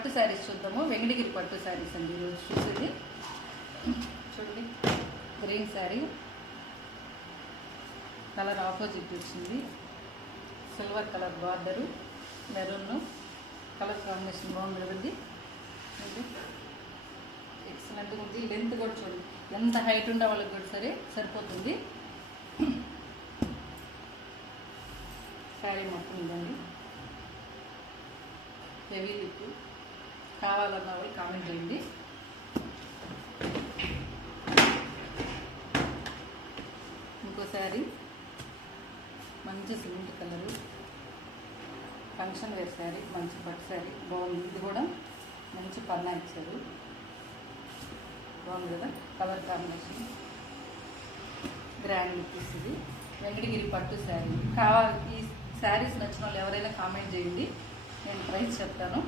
పట్టు శారీస్ చూద్దాము. వెంకటగిరి పట్టు శారీస్ అండి ఈరోజు చూసేది. చూడండి, గ్రీన్ శారీ, కలర్ ఆపోజిట్ వచ్చింది. Silver colour border, maroon colour combination బాగుంది కదండి. ఎక్సలెంట్గా ఉంది. లెంత్ కూడా చూడండి, ఎంత హైట్ ఉండే వాళ్ళకి కూడా సరే సరిపోతుంది. శారీ మొత్తం ఉందండి. Heavy look. కావాలన్న వాళ్ళు కామెంట్ చేయండి. ఇంకో శారీ మంచి cement colour, function wear sari, మంచి పట్టు శారీ బాగుంది. ఇది కూడా మంచి పన్నా ఇచ్చారు, బాగుంది కదా. కలర్ కాంబినేషన్ గ్రాండ్ లుక్ ఇది. వెంకటగిరి పట్టు శారీ. కావాలి, ఈ శారీస్ నచ్చిన వాళ్ళు ఎవరైనా కామెంట్ చేయండి, నేను ప్రైస్ చెప్తాను.